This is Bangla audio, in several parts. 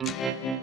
Música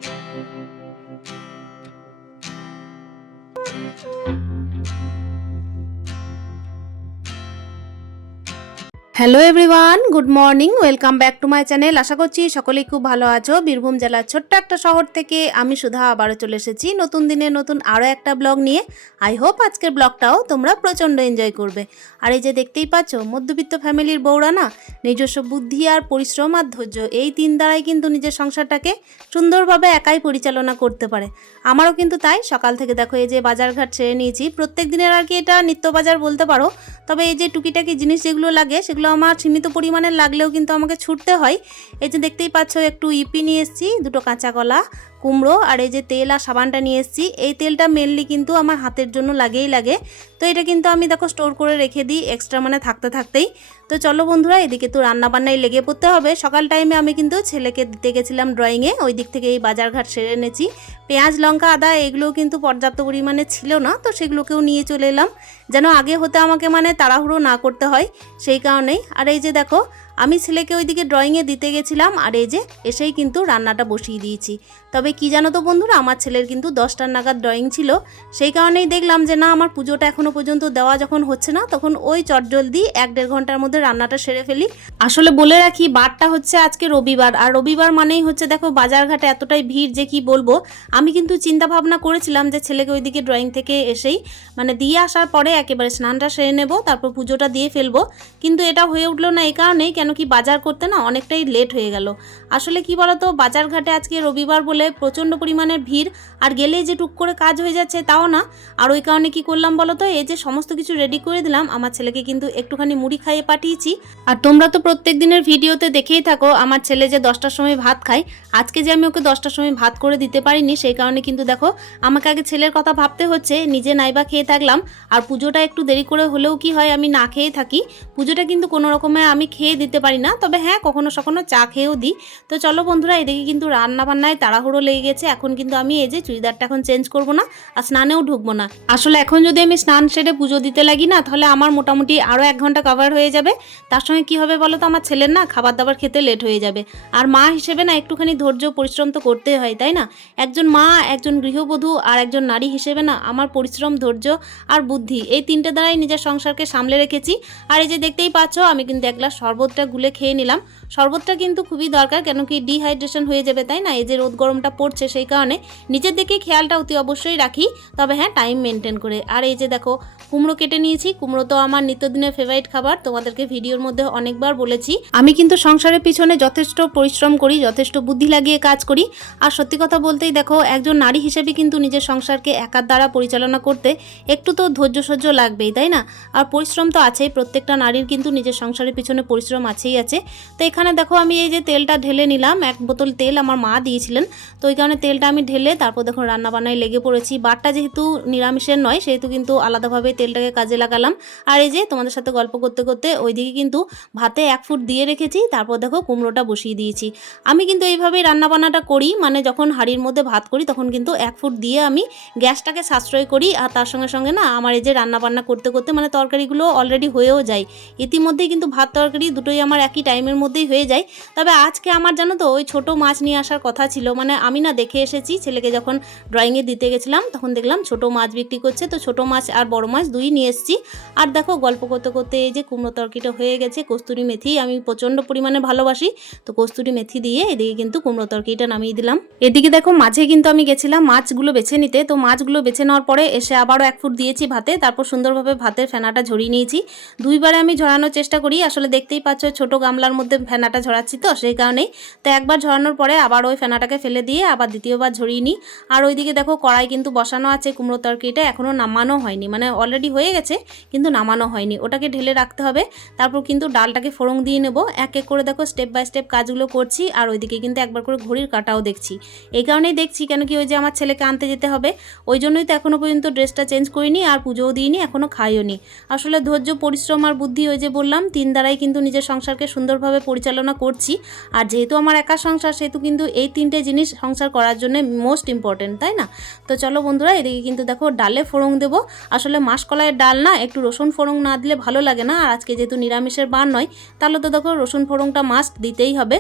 hello everyone good morning welcome back to my channel আশা করছি সকলেই খুব ভালো আছো। বীরভূম জেলার ছোট্ট একটা শহর থেকে আমি সুধা আবারও চলে এসেছি নতুন দিনে নতুন আরও একটা ব্লগ নিয়ে। আই হোপ আজকের ব্লগটাও তোমরা প্রচণ্ড এনজয় করবে। আর এই যে দেখতেই পাচ্ছ, মধ্যবিত্ত ফ্যামিলির বউরা না, নিজস্ব বুদ্ধি আর পরিশ্রম আর ধৈর্য, এই তিন দ্বারাই কিন্তু নিজের সংসারটাকে সুন্দরভাবে একাই পরিচালনা করতে পারে। আমারও কিন্তু তাই, সকাল থেকে দেখো এই যে বাজারঘাট ছেড়ে নিয়েছি। প্রত্যেক দিনের আর কি এটা নিত্য বাজার বলতে পারো, তবে এই যে টুকিটাকি জিনিস যেগুলো লাগে সেগুলো আমার সীমিত পরিমাণে লাগলেও কিন্তু আমাকে ছুটতে হয়। এই যে দেখতেই পাচ্ছ, একটু ইপি নিয়ে এসেছি, দুটো কাঁচা কলা। কুমড়ো আর এই যে তেল আর সাবানটা নিয়ে এসেছি। এই তেলটা মেনলি কিন্তু আমার হাতের জন্য লাগেই লাগে। তো এটা কিন্তু আমি দেখো স্টোর করে রেখে দিই এক্সট্রা মানে থাকতে থাকতেই। তো চলো বন্ধুরা, এদিকে তো রান্নাবান্নায় লেগে পড়তে হবে। সকাল টাইমে আমি কিন্তু ছেলেকে দিতে গেছিলাম ড্রয়িংয়ে ওই দিক থেকে এই বাজারঘাট সেরে এনেছি। পেঁয়াজ, লঙ্কা, আদা এগুলো কিন্তু পর্যাপ্ত পরিমাণে ছিল না, তো সেগুলোকেও নিয়ে চলে এলাম। যেন আগে হতে আমাকে মানে তাড়াহুড়ো না করতে হয়, সেই কারণেই। আর এই যে দেখো আমি ছেলেকে ওইদিকে ড্রয়িংয়ে দিতে গেছিলাম, আর এই যে এসেই কিন্তু রান্নাটা বসিয়ে দিয়েছি। তবে কি জানো তো বন্ধুরা, আমার ছেলের কিন্তু দশটার নাগাদ ড্রয়িং ছিল। সেই কারণেই দেখলাম যে না, আমার পুজোটা এখনও পর্যন্ত দেওয়া যখন হচ্ছে না, তখন ওই চটজলদি এক দেড় ঘণ্টার মধ্যে রান্নাটা সেরে ফেলি। আসলে বলে রাখি, বারটা হচ্ছে আজকে রবিবার, আর রবিবার মানেই হচ্ছে দেখো বাজারঘাটে এতটাই ভিড় যে কি বলব। আমি কিন্তু চিন্তা ভাবনা করেছিলাম যে ছেলেকে ওইদিকে ড্রয়িং থেকে এসেই মানে দিয়ে আসার পরে একেবারে স্নানটা সেরে নেব, তারপর পুজোটা দিয়ে ফেলব। কিন্তু এটা হয়ে উঠল না এই কারণেই কেন কি বাজার করতে না অনেকটাই লেট হয়ে গেল। আসলে কি বলতো, বাজারঘাটে আজকে রবিবার বলে প্রচণ্ড পরিমাণের ভিড়, আর গেলেই যে টুক করে কাজ হয়ে যাচ্ছে তাও না। আর ওই কারণে কি করলাম বলো তো এই যে সমস্ত কিছু রেডি করে দিলাম, আমার ছেলেকে কিন্তু একটুখানি মুড়ি খাইয়ে পাঠিয়েছি। আর তোমরা তো প্রত্যেক দিনের ভিডিওতে দেখেই থাকো, আমার ছেলে যে দশটার সময় ভাত খায়, আজকে যে আমি ওকে দশটার সময় ভাত করে দিতে পারিনি, সেই কারণে কিন্তু দেখো, আমাকে আগে ছেলের কথা ভাবতে হচ্ছে, নিজে নাইবা খেয়ে থাকলাম। আর পুজোটা একটু দেরি করে হলেও কি হয়, আমি না খেয়ে থাকি। পুজোটা কিন্তু কোনো রকমে আমি খেয়ে দিতে পারি না। তবে হ্যাঁ কখনো সখনো চা খেয়েও দিই। তো চলো বন্ধুরা, এদিকে কিন্তু রান্না বান্নায় তাড়াহুড়ো লেগে গেছে। এখন কিন্তু আমি এই যে চুড়িদারটা এখন চেঞ্জ করব না আর স্নানেও ঢুকবো না। আসলে এখন যদি আমি স্নান সেরে পুজো দিতে লাগি না, তাহলে আমার মোটামুটি আরও এক ঘণ্টা কভার হয়ে যাবে। তার সঙ্গে কি হবে বলো তো? আমার ছেলের না খাবার দাবার খেতে লেট হয়ে যাবে। আর মা হিসেবে না একটুখানি ধৈর্য পরিশ্রম তো করতে হয়, তাই না? একজন মা, একজন গৃহবধূ আর একজন নারী হিসেবে না আমার পরিশ্রম, ধৈর্য আর বুদ্ধি এই তিনটে দ্বারাই নিজের সংসারকে সামলে রেখেছি। আর এই যে দেখতেই পাচ্ছ, আমি কিন্তু এক গ্লাস শরবতটা গুলে খেয়ে নিলাম। শরবতটা কিন্তু খুবই দরকার কেন কি ডিহাইড্রেশন হয়ে যাবে, তাই না? এই যে রোদ গরমটা পড়ছে সেই কারণে নিজের দিকে খেয়ালটা অতি অবশ্যই রাখি। তবে হ্যাঁ টাইম মেনটেন করে। আর এই যে দেখো, কুমড়ো কেটে নিয়েছি। কুমড়ো তো আমার নিত্যদিনের ফেভারিট খাবার, তোমাদেরকে ভিডিওর মধ্যে অনেকবার বলেছি। আমি কিন্তু সংসারের পিছনে যথেষ্ট পরিশ্রম করি, যথেষ্ট বুদ্ধি লাগিয়ে কাজ করি। আর সত্যি কথা বলতেই দেখো, একজন নারী হিসেবে কিন্তু নিজের সংসারকে একার দ্বারা পরিচালনা করতে একটু তো ধৈর্য সহ্য লাগবেই, তাই না? আর পরিশ্রম তো আছেই, প্রত্যেকটা নারীর কিন্তু নিজের সংসারের পিছনে পরিশ্রম আছেই আছে। তো এখানে দেখো আমি এই যে তেলটা ঢেলে নিলাম, এক বোতল তেল আমার মা দিয়েছিলেন। তো ওই কারণে তেলটা আমি ঢেলে তারপর দেখো রান্না বান্নায় লেগে পড়েছি। বারটা যেহেতু নিরামিষের নয়, সেহেতু কিন্তু আলাদাভাবে তেলটাকে কাজে লাগালাম। আর এই যে তোমাদের সাথে গল্প করতে করতে ওইদিকে কিন্তু ভাতে এক ফুট দিয়ে রেখেছি, তারপর দেখো কুমড়োটা বসিয়ে দিয়েছি। আমি কিন্তু এইভাবেই রান্না বান্নাটা করি মানে যখন হাঁড়ির মধ্যে ভাত করি তখন কিন্তু এক ফুট দিয়ে আমি গ্যাসটাকে সাশ্রয় করি, আর তার সঙ্গে সঙ্গে না আমার এই যে রান্না বান্না করতে করতে মানে তরকারিগুলো অলরেডি হয়েও যায়। ইতিমধ্যেই কিন্তু ভাত তরকারি দুটোই আমার একই টাইমের মধ্যেই হয়ে যায়। তবে আজকে আমার জানো তো, ওই ছোট মাছ নিয়ে আসার কথা ছিল। মানে আমি না দেখে এসেছি, ছেলেকে যখন ড্রয়িংয়ে দিতে গেছিলাম, তখন দেখলাম ছোট মাছ বিক্রি করছে। তো ছোট মাছ আর বড় মাছ দুই নিয়ে এসেছি। আর দেখো, গল্প করতে করতে এই যে কুমড়ো তরকিটা হয়ে গেছে, কস্তুরি মেথি আমি প্রচণ্ড পরিমাণে ভালোবাসি। তো কস্তুরি মেথি দিয়ে এদিকে কিন্তু কুমড়ো তরকিটা নামিয়ে দিলাম। এদিকে দেখো, মাঝে কিন্তু আমি গেছিলাম মাছগুলো বেছে নিতে। তো মাছগুলো বেছে নেওয়ার পরে এসে আবারও এক ফুট দিয়েছি ভাতে। তারপর সুন্দরভাবে ভাতের ফেনাটা ঝরিয়ে নিয়েছি। দুইবারে আমি ঝরানোর চেষ্টা করি। আসলে দেখতেই পাচ্ছ ছোট গামলার মধ্যে ফেনাটা ঝরাচ্ছি তো, সেই কারণেই। তো একবার ঝরানোর পরে আবার ওই ফেনাটাকে ফেলে দিয়ে আবার দ্বিতীয়বার ঝরিয়ে নিই। আর ওইদিকে দেখো কড়াই কিন্তু বসানো আছে কুমড়ো তরকারিটা এখনও নামানো হয়নি। মানে অলরেডি হয়ে গেছে, কিন্তু নামানো হয়নি। ওটাকে ঢেলে রাখতে হবে, তারপর কিন্তু ডালটাকে ফোড়ং দিয়ে নেব। এক এক করে দেখো স্টেপ বাই স্টেপ কাজগুলো করছি, আর ওইদিকে কিন্তু একবার করে ঘড়ির কাটাও দেখছি। এই কারণেই দেখছি কেন কি ওই যে আমার ছেলেকে আনতে যেতে হবে। ওই জন্যই তো এখনও পর্যন্ত ড্রেসটা চেঞ্জ করিনি, আর পুজোও দিইনি, এখনও খাইও নি আসলে ধৈর্য, পরিশ্রম আর বুদ্ধি ওই যে বললাম, তিন দ্বারাই কিন্তু নিজের সংসার সংসারকে সুন্দরভাবে পরিচালনা করছি। আর যেহেতু আমার একা সংসার, সেহেতু কিন্তু এই তিনটে জিনিস সংসার করার জন্য মোস্ট ইম্পর্টেন্ট তাই না? তো চলো বন্ধুরা, এদিকে কিন্তু দেখো ডালে ফোড়ং দেবো। আসলে মাসকলাইয়ের ডাল না, একটু রসুন ফোড়ং না দিলে ভালো লাগে না। আর আজকে যেহেতু নিরামিষের বার নয়, তাহলে তো দেখো রসুন ফোড়ংটা মাস্ট দিতেই হবে।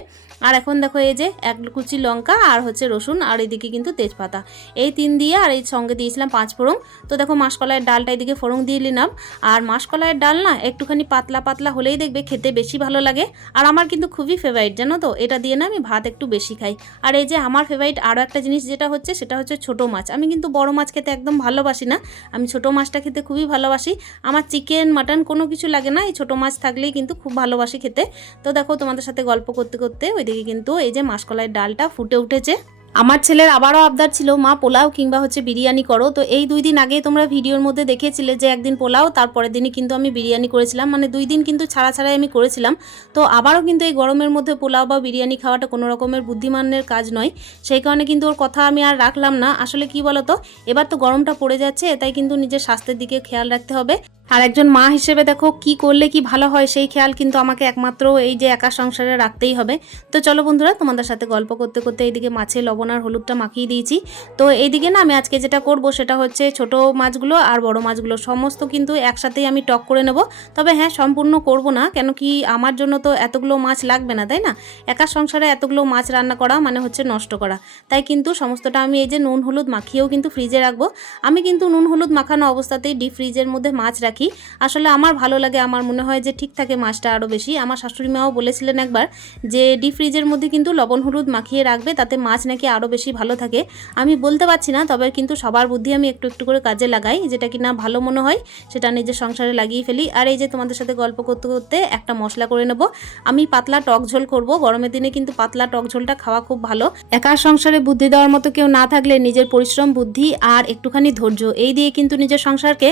আর এখন দেখো এই যে এক কুচি লঙ্কা আর হচ্ছে রসুন আর এদিকে কিন্তু তেজপাতা। এই তিন দিয়ে আর এই সঙ্গে দিয়েছিলাম পাঁচ ফোড়ং তো দেখো মাসকলাইয়ের ডালটা এদিকে ফোড়ং দিয়ে নিলাম। আর মাসকলাইয়ের ডাল না, একটুখানি পাতলা পাতলা হলেই দেখবে খেতে বেশি ভালো লাগে। আর আমার কিন্তু খুবই ফেভারিট জানো তো? এটা দিয়ে না আমি ভাত একটু বেশি খাই। আর এই যে আমার ফেভারিট আরও একটা জিনিস যেটা হচ্ছে, সেটা হচ্ছে ছোট মাছ। আমি কিন্তু বড় মাছ খেতে একদম ভালোবাসি না। আমি ছোট মাছটা খেতে খুবই ভালোবাসি। আমার চিকেন মাটন কোনো কিছু লাগে না। এই ছোটো মাছ থাকলেই কিন্তু খুব ভালোবাসি খেতে। তো দেখো, তোমাদের সাথে গল্প করতে করতে ওইদিকে কিন্তু এই যে মাসকলাইয়ের ডালটা ফুটে উঠেছে। আমার ছেলের আবারও আবদার ছিল, মা, পোলাও কিংবা হচ্ছে বিরিয়ানি করো। তো এই দুই দিন আগে তোমরা ভিডিওর মধ্যে দেখেছিলে যে একদিন পোলাও, তারপরের দিনই কিন্তু আমি বিরিয়ানি করেছিলাম। মানে দুই দিন কিন্তু ছাড়া ছাড়াই আমি করেছিলাম। তো আবারও কিন্তু এই গরমের মধ্যে পোলাও বা বিরিয়ানি খাওয়াটা কোনো রকমের বুদ্ধিমানের কাজ নয়। সেই কারণে কিন্তু ওর কথা আমি আর রাখলাম না। আসলে কি বলতো, এবার তো গরমটা পড়ে যাচ্ছে তাই কিন্তু নিজের স্বাস্থ্যের দিকে খেয়াল রাখতে হবে। আর একজন মা হিসেবে দেখো কি করলে কি ভালো হয় সেই খেয়াল কিন্তু আমাকে একমাত্র এই যে একা সংসারে রাখতেই হবে। তো চলো বন্ধুরা, তোমাদের সাথে গল্প করতে করতে এইদিকে মাছে লবণ আর হলুদটা মাখিয়ে দিয়েছি। তো এইদিকে না আমি আজকে যেটা করব সেটা হচ্ছে ছোট মাছগুলো আর বড় মাছগুলো সমস্ত কিন্তু একসাথেই আমি টক করে নেব। তবে হ্যাঁ সম্পূর্ণ করব না, কেন কি আমার জন্য তো এতগুলো মাছ লাগবে না, তাই না? একা সংসারে এতগুলো মাছ রান্না করা মানে হচ্ছে নষ্ট করা। তাই কিন্তু সমস্তটা আমি এই যে নুন হলুদ মাখিয়েও কিন্তু ফ্রিজে রাখব। আমি কিন্তু নুন হলুদ মাখানো অবস্থাতেই ডিপ ফ্রিজের মধ্যে মাছ রাখি। আসলে আমার ভালো লাগে, আমার মনে হয় যে ঠিক থাকে মাছটা আরও বেশি। আমার শাশুড়ি মাও বলেছিলেন একবার যে ডিপ ফ্রিজের মধ্যে কিন্তু লবণ হলুদ মাখিয়ে রাখবে, তাতে মাছ নাকি আরও বেশি ভালো থাকে। আমি বলতে পারছি না, তবে কিন্তু সবার বুদ্ধি আমি একটু একটু করে কাজে লাগাই, যেটা কি না ভালো মনে হয়, সেটা নিজের সংসারে লাগিয়ে ফেলি। আর এই যে তোমাদের সাথে গল্প করতে করতে একটা মশলা করে নেব। আমি পাতলা টক ঝোল করব, গরমের দিনে কিন্তু পাতলা টক ঝোলটা খাওয়া খুব ভালো। একার সংসারে বুদ্ধি দেওয়ার মতো কেউ না থাকলে নিজের পরিশ্রম, বুদ্ধি আর একটুখানি ধৈর্য, এই দিয়ে কিন্তু নিজের সংসারকে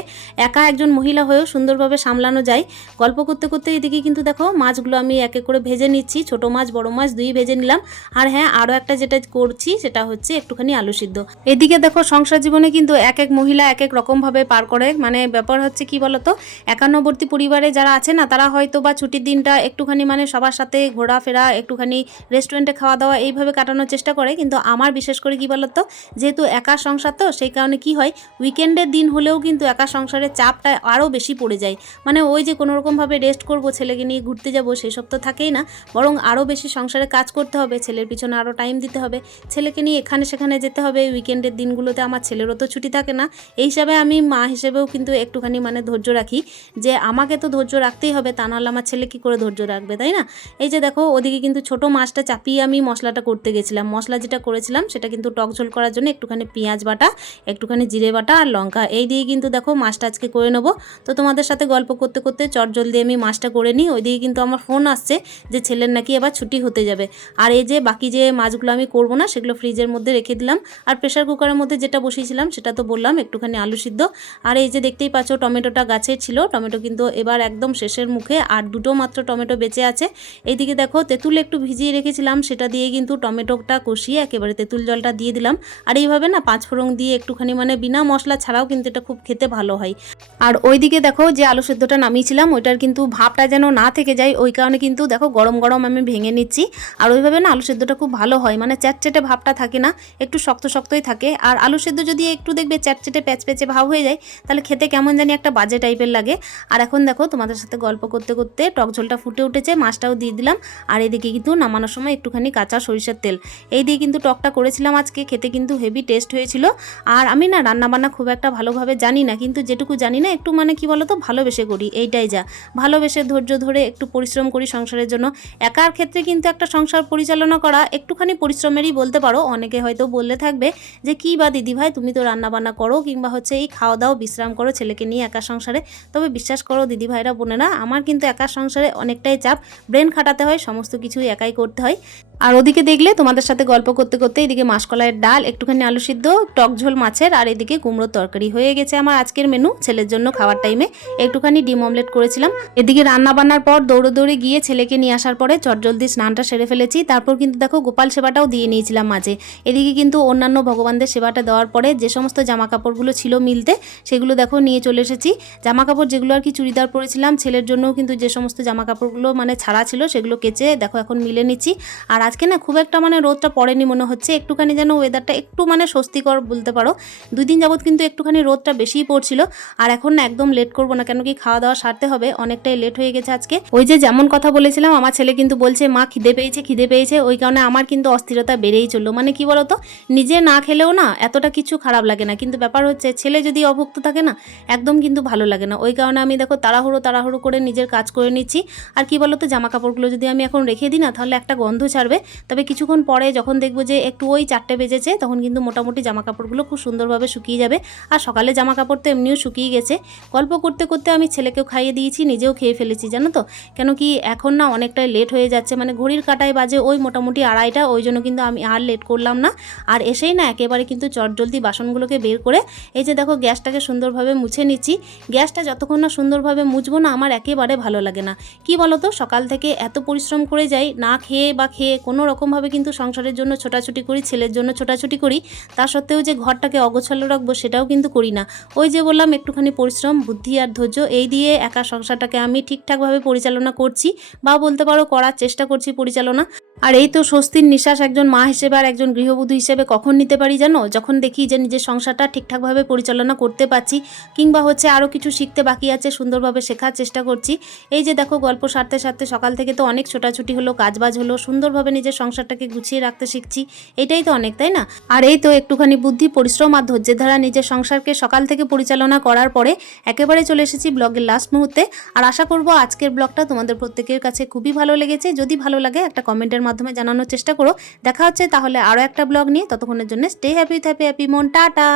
একা একজন মহিলা হয়েও সুন্দরভাবে সামলানো যায়। গল্প করতে করতে এদিকে কিন্তু দেখো মাছগুলো আমি এক এক করে ভেজে নিচ্ছি। ছোট মাছ, বড় মাছ দুই ভেজে নিলাম। আর হ্যাঁ আরও একটা যেটা করছি সেটা হচ্ছে একটুখানি আলু সিদ্ধ। এদিকে দেখো সংসার জীবনে কিন্তু এক এক মহিলা এক এক রকমভাবে পার করে। মানে ব্যাপার হচ্ছে কি বলতো? একান্নবর্তী পরিবারে যারা আছে না, তারা হয়তো বা ছুটির দিনটা একটুখানি মানে সবার সাথে ঘোরাফেরা, একটুখানি রেস্টুরেন্টে খাওয়া দাওয়া এইভাবে কাটানোর চেষ্টা করে। কিন্তু আমার বিশেষ করে কি বলতো? যেহেতু একা সংসার তো, সেই কারণে কি হয়? উইকেন্ডের দিন হলেও কিন্তু একা সংসারের চাপটা আরও বেশি পড়ে যায়। মানে ওই যে কোনো রকমভাবে রেস্ট করব, ছেলেকে নিয়ে ঘুরতে যাব, সেসব তো থাকেই না। বরং আরও বেশি সংসারে কাজ করতে হবে, ছেলের পিছনে আরও টাইম দিতে হবে। ছেলেকে নিয়ে এখানে সেখানে যেতে হবে উইকেন্ডের দিনগুলোতে আমার ছেলেরও তো ছুটি থাকে না। এই হিসাবে আমি মা হিসেবেও কিন্তু একটুখানি মানে ধৈর্য রাখি যে আমাকে তো ধৈর্য রাখতেই হবে, তা নাহলে আমার ছেলে কী করে ধৈর্য রাখবে, তাই না? এই যে দেখো, ওদিকে কিন্তু ছোট মাছটা চাপিয়ে আমি মশলাটা করতে গেছিলাম। মশলা যেটা করেছিলাম, সেটা কিন্তু টক ঝোল করার জন্য একটুখানি পেঁয়াজ বাটা, একটুখানি জিরে বাটা আর লঙ্কা। এই দিয়ে কিন্তু দেখো মাছটা আজকে করে নেব। তো তোমাদের সাথে গল্প করতে করতে চট জলদি আমি মাছটা করে নিই। ওইদিকে কিন্তু আমার ফোন আসছে যে ছেলের নাকি এবার ছুটি হতে যাবে। আর এই যে বাকি যে মাছগুলো আমি করব না, সেগুলো ফ্রিজের মধ্যে রেখে দিলাম। আর প্রেশার কুকারের মধ্যে যেটা বসিয়েছিলাম, সেটা তো বললাম, একটুখানি আলু সিদ্ধ। আর এই যে দেখতেই পাচ্ছ, টমেটোটা গাছে ছিল। টমেটো কিন্তু এবার একদম শেষের মুখে। আর দুটো মাত্র টমেটো বেঁচে আছে। এইদিকে দেখো, তেঁতুল একটু ভিজিয়ে রেখেছিলাম। সেটা দিয়ে কিন্তু টমেটোটা কষিয়ে একেবারে তেঁতুল জলটা দিয়ে দিলাম। আর এইভাবে না, পাঁচ ফোড়ন দিয়ে একটুখানি মানে বিনা মশলা ছাড়াও কিন্তু এটা খুব খেতে ভালো হয়। আর ওইদিকে দেখো যে আলু সেদ্ধটা নামিয়েছিলাম, ওইটার কিন্তু ভাবটা যেন না থেকে যায়, ওই কারণে কিন্তু দেখো গরম গরম আমি ভেঙে নিচ্ছি। আর ওইভাবে না আলু সেদ্ধটা খুব ভালো হয় মানে চ্যাটচেটে ভাবটা থাকে না, একটু শক্ত শক্তই থাকে। আর আলু সেদ্ধ যদি একটু দেখবে চ্যাটচেটে প্যাচ প্যাচে ভাব হয়ে যায়, তাহলে খেতে কেমন জানি একটা বাজে টাইপের লাগে। আর এখন দেখো তোমাদের সাথে গল্প করতে করতে টক ঝোলটা ফুটে উঠেছে, মাছটাও দিয়ে দিলাম। আর এদিকে কিন্তু নামানোর সময় একটুখানি কাঁচা সরিষার তেল। এই দিয়ে কিন্তু টকটা করেছিলাম আজকে, খেতে কিন্তু হেভি টেস্ট হয়েছিল। আর আমি না রান্নাবান্না খুব একটা ভালোভাবে জানি না, কিন্তু যেটুকু জানি না, একটু মানে কি বলতো? ভালোবেসে করি এইটাই যা। ভালোবেসে ধৈর্য ধরে একটু পরিশ্রম করি সংসারের জন্য। একার ক্ষেত্রে কিন্তু একটা সংসার পরিচালনা করা একটুখানি পরিশ্রমেরই বলতে পারো। অনেকে হয়তো বললে থাকবে যে, কী বা দিদি ভাই, তুমি তো রান্নাবান্না করো কিংবা হচ্ছে এই খাওয়া দাও বিশ্রাম করো ছেলেকে নিয়ে একা সংসারে। তবে বিশ্বাস করো, দিদি ভাইরা বোনেরা, আমার কিন্তু একা সংসারে অনেকটাই চাপ। ব্রেন খাটাতে হয়, সমস্ত কিছুই একাই করতে হয়। আর ওদিকে দেখলে তোমাদের সাথে গল্প করতে করতে এদিকে মাসকলাইয়ের ডাল, একটুখানি আলু সিদ্ধ, টক ঝোল মাছের, আর এদিকে কুমড়োর তরকারি হয়ে গেছে আমার আজকের মেনু, ছেলের জন্য খাওয়ার টাইমে একটুখানি ডিম অমলেট করেছিলাম। এদিকে রান্না বান্নার পর দৌড়ে দৌড়ে গিয়ে ছেলেকে নিয়ে আসার পরে চটজলদি স্নানটা সেরে ফেলেছি। তারপর কিন্তু দেখো গোপাল সেবাটাও দিয়ে নিয়েছিলাম মাঝে। এদিকে কিন্তু অন্যান্য ভগবানদের সেবাটা দেওয়ার পরে যে সমস্ত জামা কাপড়গুলো ছিল মিলতে, সেগুলো দেখো নিয়ে চলে এসেছি। জামা কাপড় যেগুলো আর কি চুড়িদার পরেছিলাম, ছেলের জন্যও কিন্তু যে সমস্ত জামা কাপড়গুলো মানে ছাড়া ছিল সেগুলো কেচে দেখো এখন মিলে নিচ্ছি। আর আজকে না খুব একটা মানে রোদটা পড়েনি মনে হচ্ছে, একটুখানি যেন ওয়েদারটা একটু মানে স্বস্তিকর বলতে পারো। দুই দিন যাবৎ কিন্তু একটুখানি রোদটা বেশিই পড়ছিল, আর এখন না একদম লেট করব না, কেন কি খাওয়া দাওয়া সারতে হবে, অনেকটাই লেট হয়ে গেছে আজকে। ওই যে যেমন কথা বলেছিলাম, আমার ছেলে কিন্তু বলছে, মা খিদে পেয়েছে খিদে পেয়েছে। ওই কারণে আমার কিন্তু অস্থিরতা বেড়েই চলল। মানে কি বলতো, নিজে না খেলেও না এতটা কিছু খারাপ লাগে না। কিন্তু ব্যাপার হচ্ছে, ছেলে যদি অভুক্ত থাকে না, একদম কিন্তু ভালো লাগে না। ওই কারণে আমি দেখো তাড়াহুড়ো তাড়াহুড়ো করে নিজের কাজ করে নিচ্ছি। আর কি বলতো জামা কাপড়গুলো যদি আমি এখন রেখে দিই না, তাহলে একটা গন্ধ ছাড়বে। তবে কিছুক্ষণ পরে যখন দেখব যে একটু ওই চারটে বেজেছে, তখন কিন্তু মোটামুটি জামা কাপড়গুলো খুব সুন্দরভাবে শুকিয়ে যাবে। আর সকালে জামা কাপড় তো এমনিও শুকিয়ে গেছে। গল্প করতে করতে আমি ছেলেকেও খাইয়ে দিয়েছি, নিজেও খেয়ে ফেলেছি, জানো তো? কেন কি এখন না অনেকটাই লেট হয়ে যাচ্ছে মানে ঘড়ির কাটায় বাজে ওই মোটামুটি আড়াইটা, ওই জন্য কিন্তু আমি আর লেট করলাম না। আর এসেই না একেবারে কিন্তু চটজলদি বাসনগুলোকে বের করে, এই যে দেখো গ্যাসটাকে সুন্দরভাবে মুছে নিচ্ছি। গ্যাসটা যতক্ষণ না সুন্দরভাবে মুছবো না, আমার একেবারে ভালো লাগে না। কি বলতো? সকাল থেকে এত পরিশ্রম করে যাই, না খেয়ে বা খেয়ে কোনো রকমভাবে কিন্তু সংসারের জন্য ছোটাছুটি করি, ছেলের জন্য ছোটাছুটি করি, তা সত্ত্বেও যে ঘরটাকে অগোছালো রাখব সেটাও কিন্তু করি না। ওই যে বললাম, একটুখানি পরিশ্রম, বুদ্ধি আর ধৈর্য, এই দিয়ে একা সংসারটাকে আমি ঠিকঠাকভাবে পরিচালনা করছি বা বলতে পারো করার চেষ্টা করছি পরিচালনা। আর এই তো স্বস্তির নিঃশ্বাস একজন মা হিসেবে আর একজন গৃহবধূ হিসেবে কখন নিতে পারি জানো? যখন দেখি যে নিজের সংসারটা ঠিকঠাকভাবে পরিচালনা করতে পারছি, কিংবা হচ্ছে আরও কিছু শিখতে বাকি আছে, সুন্দরভাবে শেখার চেষ্টা করছি। এই যে দেখো গল্প সারতে সারতে সকাল থেকে তো অনেক ছোটাছুটি হলো, কাজবাজ হলো, সুন্দরভাবে নিজের সংসারটাকে গুছিয়ে রাখতে শিখছি। এটাই তো অনেক, তাই না? আর এই তো একটুখানি বুদ্ধি, পরিশ্রম আর ধৈর্যের দ্বারা নিজের সংসারকে সকাল থেকে পরিচালনা করার পরে একেবারে চলে এসেছি ব্লগের লাস্ট মুহূর্তে। আর আশা করব আজকের ব্লগটা তোমাদের প্রত্যেকের কাছে খুবই ভালো লেগেছে। যদি ভালো লাগে একটা কমেন্টের মাধ্যমে জানানোর চেষ্টা করো। দেখা হচ্ছে তাহলে আরও একটা ব্লগ নিয়ে। ততক্ষণের জন্য স্টে হ্যাপি হ্যাপি হ্যাপি মন, টাটা!